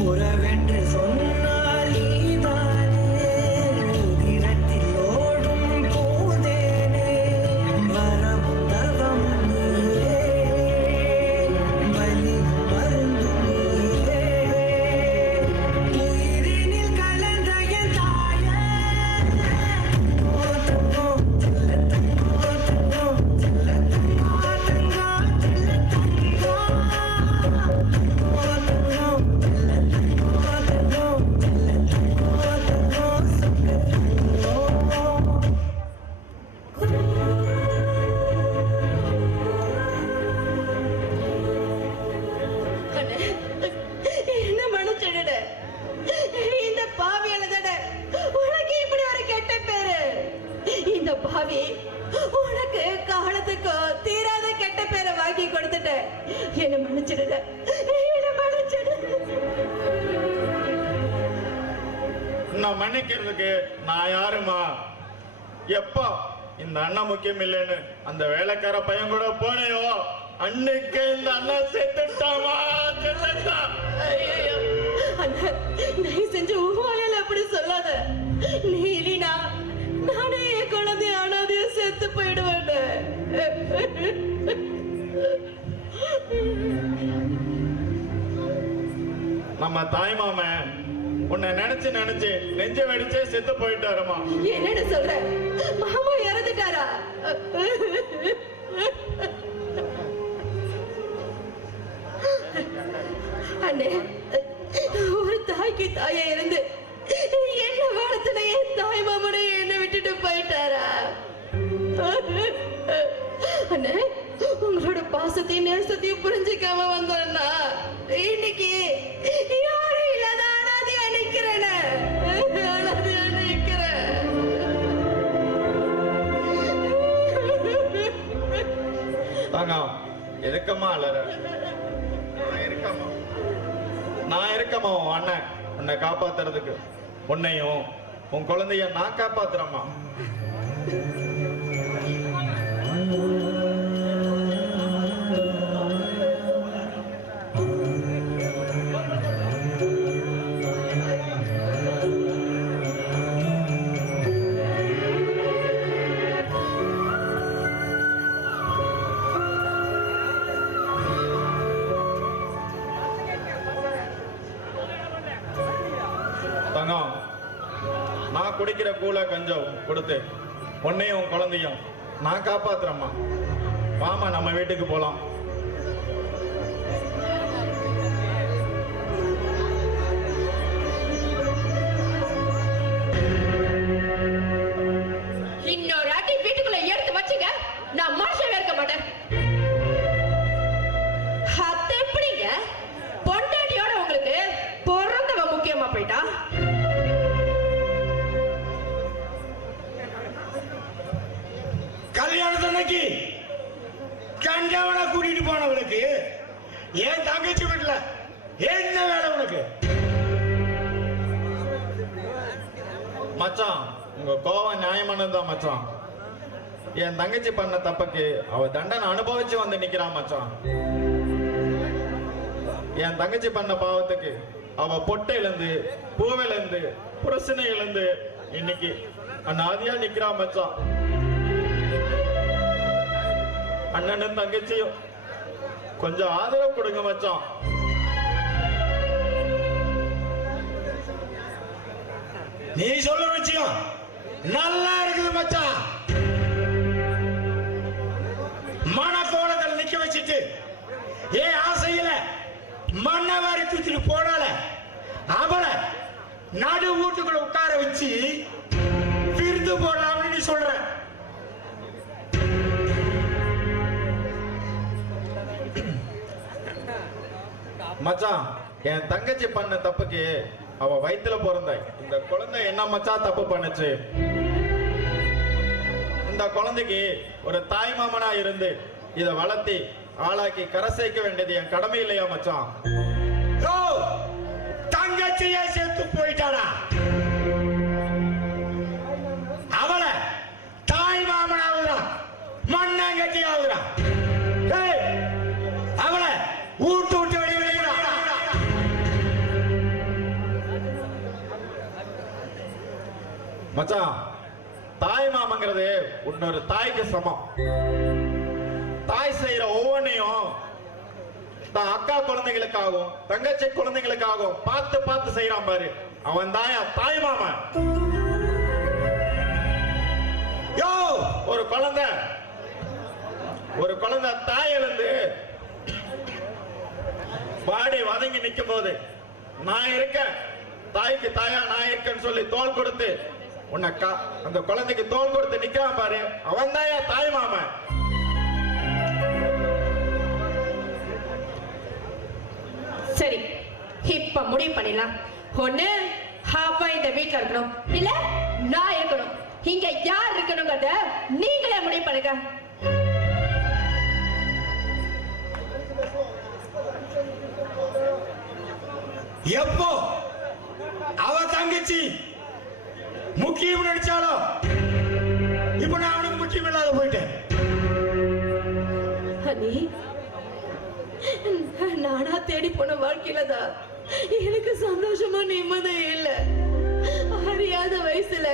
உறவென்று சொன்னால் நீதானே உதிரத்தில் ஓடும் போதேனே வரமும் தவம் நீயே வலி மருந்து நீயே உயிரினில் கலந்த என் தாயே தங்கோ செல்ல தங்கோ தங்கோ செல்ல தங்கோ தங்கோ செல்ல தங்கோ என்ன மனுஷனட இந்த பாவியாலதட உனக்கு இப்படி ஒரு கெட்ட பேரு. இந்த பாவி உனக்கு காலத்துக்கு தீராத கெட்ட பேரை வாங்கி கொடுத்துட்ட. என்ன மன்னிச்சிடுட, என்ன மன்னிச்சிடு. நான் மன்னிக்கிறதுக்கு நான் யாருமா? எப்போ இந்த அண்ணன் முக்கியம் இல்லைன்னு அந்த வேலைக்கார பையன் கூட போனையோ அன்னைக்கு இந்த அண்ணன் செத்துட்டாமா, செத்துட்டா. ஐயோ அண்ணா, நீ செஞ்ச ஊழல அப்படி சொல்லாத. நீ இல்லைனா நானே என் குழந்தை ஆனாதைய செத்து போயிடுவேன். நம்ம தாய் மாமன் உன்னை நினைச்சு நினைச்சு நெஞ்ச வெடிச்சே செத்து போயிட்டாருமா. என்னன்னு சொல்ற? மாமா இறந்துட்டாரா? அண்ணே, ஒரு தாய்க்கு தாயா இருந்து என்ன வாழத்துல என் தாய் மாமனே என்ன விட்டுட்டு போயிட்டாரா? அண்ணே, உங்களோட பாசத்தையும் நேசத்தையும் புரிஞ்சுக்காம வந்தோம்னா இன்னைக்கு யாரும் இல்லாத அனாதையா நிக்கிறேன். அனாதையா நிக்கிறேன். இருக்கமா அலற? நான் இருக்கமா உன் அண்ணன் உன்னை காப்பாத்துறதுக்கு. உன்னையும் உன் குழந்தைய நான் காப்பாத்துறேம்மா. தங்கம், நான் குடிக்கிற கூல கஞ்சம் கொடுத்து உன்னையும் குழந்தையும் நான் காப்பாத்துறேம்மா. வாமா நம்ம வீட்டுக்கு போலாம். இன்னொரு ஆட்டி வீட்டுக்குள்ள எடுத்து வச்சுங்க, நான் மனுஷன் இருக்க மாட்டேன். அது எப்படிங்க? பொண்டாட்டியோட உங்களுக்கு பிறந்தவ முக்கியமா போயிட்டா? கல்யாணத்தன்னைக்கு கண்டவனை கூட்டிட்டு போனவனுக்கு ஏன் தங்கச்சி வீட்டுல என்ன வேலை உனக்கு? மச்சான், உங்க கோவம் நியாயமானதுதான் மச்சான். என் தங்கச்சி பண்ண தப்புக்கு அவ தண்டனை அனுபவிச்சு வந்து நிக்கிறான் மச்சான். என் தங்கச்சி பண்ண பாவத்துக்கு அவ பொட்டையிலிருந்து பூவிலிருந்து பிரச்சனையிலிருந்து இன்னைக்கு அநாதியா நிக்கிறான் மச்சான். அண்ணனும் தங்கச்சியும் கொஞ்சம் ஆதரவு கொடுங்க மச்சான். நீ சொல்ல விஷயம் நல்லா இருக்குது மச்சான். மனக்கோலத்தில் நிக்க வச்சுட்டு ஏன் ஆசையில மண்ணை வாரி தூக்கிட்டு போனால அவளை நடு வீட்டுக்குள்ள உட்கார வச்சு விருது போடலாம்னு நீ சொல்ற. மச்சான், என் தங்கச்சி பண்ண தப்புக்கு அவ வயித்துல பிறந்த இந்த குழந்தை என்ன மச்சான் தப்பு பண்ணுச்சு? இந்த குழந்தைக்கு ஒரு தாய் மாமனா இருந்து இத வளர்த்தி ஆளாக்கி கரை சேர்க்க வேண்டியது என் கடமை இல்லையா மச்சான்? தங்கச்சியே சேர்த்து போயிட்டானா? அவளை தாய் மாமனாவுதான் மண்ணாங்கட்டி ஆகுறான். அவளை ஊட்டு விட்டு வெளியே மச்சான், தாய் மாமங்கிறது இன்னொரு தாய்க்கு சமம். தாய் செய்யற ஒவ்வொன்றையும் தான் அக்கா குழந்தைகளுக்காகவும் தங்கச்சி குழந்தைகளுக்காகவும் பார்த்து பார்த்து செய்யறான் பாரு, அவன் தாயா தாய் மாமன். யோ, ஒரு குழந்தை தாய் இழந்து பாடி வதங்கி நிக்கும் போது நான் இருக்கேன், தாய்க்கு தாயா நான் இருக்கேன்னு சொல்லி தோள் கொடுத்து உன்னக்கா அந்த குழந்தைக்கு தோள் கொடுத்து நிக்கிறான் பாரு, அவன் தாயா தாய் மாமன். சரி, இப்ப முடிவு பண்ணிடலாம். ஒண்ணு அப்பா இந்த வீட்டுல இருக்கணும், இல்ல நான் இருக்கணும். இங்க யார் இருக்கணுங்கிறத நீங்களே முடிவு பண்ணுங்க. எப்போ அவ தங்கச்சி முக்கியம் நினைச்சாலும் இப்ப நான் அவனுக்கு முக்கியம் இல்லாத போயிட்டேன். ஹனி, நானா தேடி போன வாழ்க்கையில தான் எனக்கு சந்தோஷமா நிம்மதி இல்ல. அறியாத வயசுல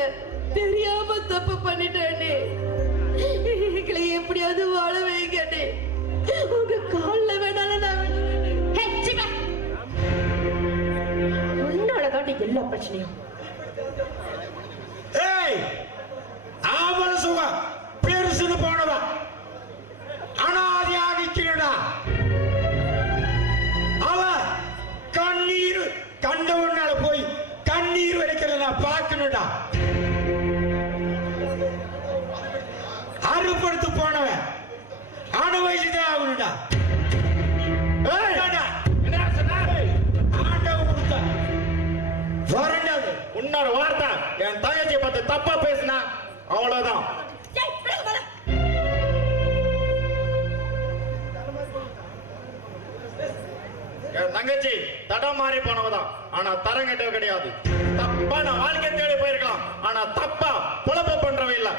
தெரியாம தப்பு பண்ணிட்டேனே. எங்களை எப்படியாவது வாழ வைங்கண்ணே. உங்க கால்ல வேணாலும் நான் உன்னாலதான் எல்லா பிரச்சனையும். ஏய், ஆமல சுகம் பெருசுன்னு போனவா அனாதியாக நிக்கிறடா. அவ கண்ணீர் கண்டவனால போய் கண்ணீர் வடிக்கிறத நான் பார்க்கணும்டா. அறுப்படுத்து போனவன் அனுபவிச்சுதான் ஆகணும்டா. ஆண்டவன் கொடுத்தா வரண்டாது. இன்னொரு வார்த்தை என் தங்கச்சியை பார்த்து தப்பா பேசினா அவ்வளவுதான். என் தங்கச்சி தடம் மாறி போனவதான், ஆனா தரம் கட்டவே கிடையாது. தப்பா நான் வாழ்க்கை தேடி போயிருக்கலாம், ஆனா தப்பா குழப்ப பண்றவ இல்ல.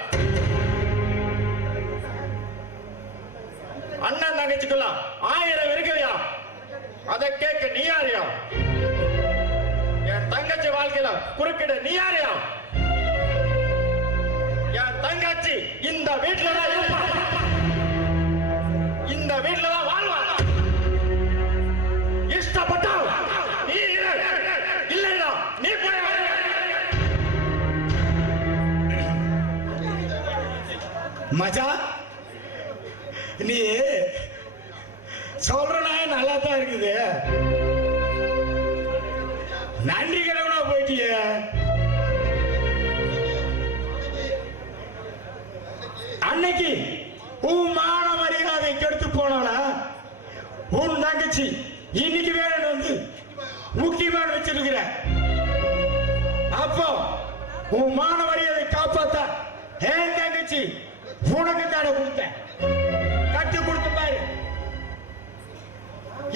அண்ணன் தங்கச்சிக்குள்ள 1000 இருக்குறியா, அதை கேட்க நீ யாரியா? என் தங்கச்சி வாழ்க்கையில குறுக்கிட நீ யாரியா? என் தங்கச்சி இந்த வீட்டுல தான் இருப்பா, இந்த வீட்டுல தான் வாழ்வா. இஷ்டப்பட்டா நீ இரு, இல்லைடா நீ போய். மச்சா, நீ சொல்றனா நல்லா தான் இருக்குது. நன்றி கடவுளா போயிட்டிய. அன்னைக்கு உன் மான மரியாதை கெடுத்து போனவள உன் தங்கச்சி இன்னைக்கு வேணும் வந்து முக்கியமான வச்சிருக்கிற. அப்போ உன் மான மரியாதை காப்பாத்த என் தங்கச்சி உனக்கு தடை கொடுத்தேன், கட்டு கொடுத்த பாரு.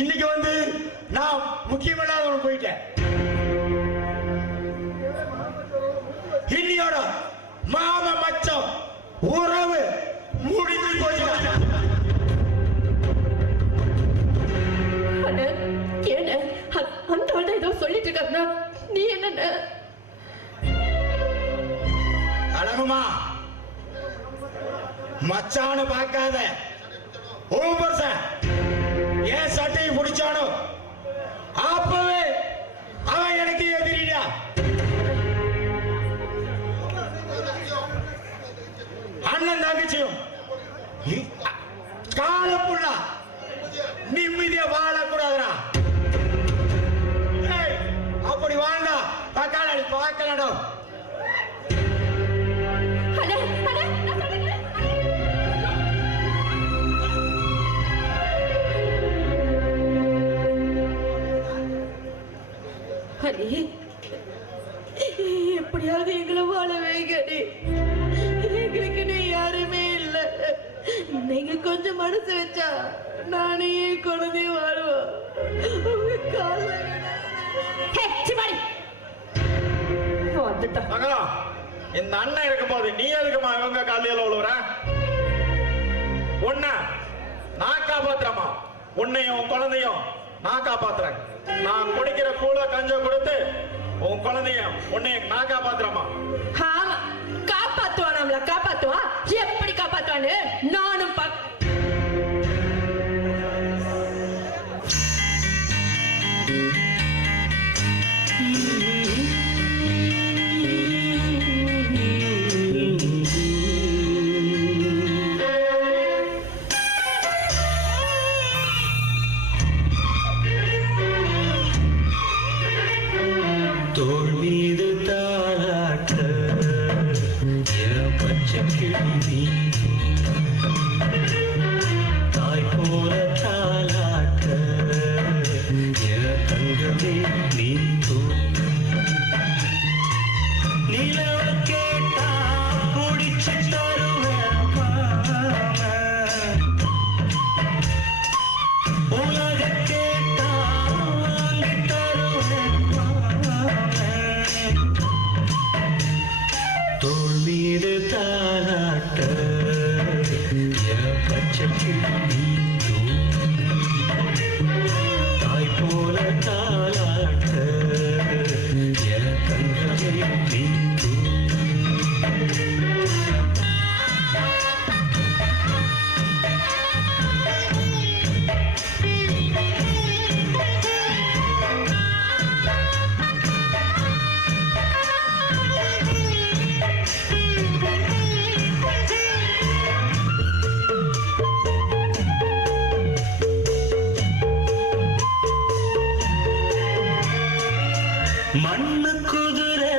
இன்னைக்கு வந்து நான் முக்கியமில்லாத போயிட்டேன். இன்னையோட மாம மச்சம் உறவு முடிஞ்சு போச்சு. என்ன அந்த ஆள் ஏதோ சொல்லிட்டு இருக்காருன்னா நீ என்ன? அழகுமா மச்சானு பார்க்காத ஓம் பர்சன் ஏன் சட்டையை பிடிச்சானோ அப்பவே அவன் எனக்கு எதிரிடா. அண்ணன் தங்கச்சியும் காலப்புள்ள நிம்மதியா வாழக்கூடாதுடா. அப்படி வாழ்ந்தா தக்காளி பார்க்கலடா. எப்படியாவது எங்களை வாழ வைங்கடி. எங்களுக்கு நீ யாருமே இல்ல. நீங்க கொஞ்சம் மனசு வச்சா நானே குழந்தையும் வாழுவோம். உங்க கால்ல இந்த அண்ணன் இருக்கும் போது நீ எதுக்குமா இவங்க காலையில உழுவுற? உன்ன நான் காப்பாத்துறமா, உன்னையும் குழந்தையும் நான் காப்பாத்துறேன். நான் குடிக்கிற கூழ கஞ்சம் கொடுத்து உன் குழந்தைய உன்னை நான் காப்பாத்துறமா? ஆமா, காப்பாத்துவான், நம்மள காப்பாத்துவான். எப்படி காப்பாத்துவான்னு நானும் தோள் மீது தாளாட்ட என் பச்சை கிளி தாய் போல தாளாட்ட என் தங்கமே நீ நிலவ கேட்டா குடிச்சு தருவேன் உலக கேட்டா வாங்கி தருவேன் தோள் மீது தாளாட்ட என் பச்சை கிளி தாய் போல தாளாட்ட என் தங்கமே நீ மண்ணு குதிரை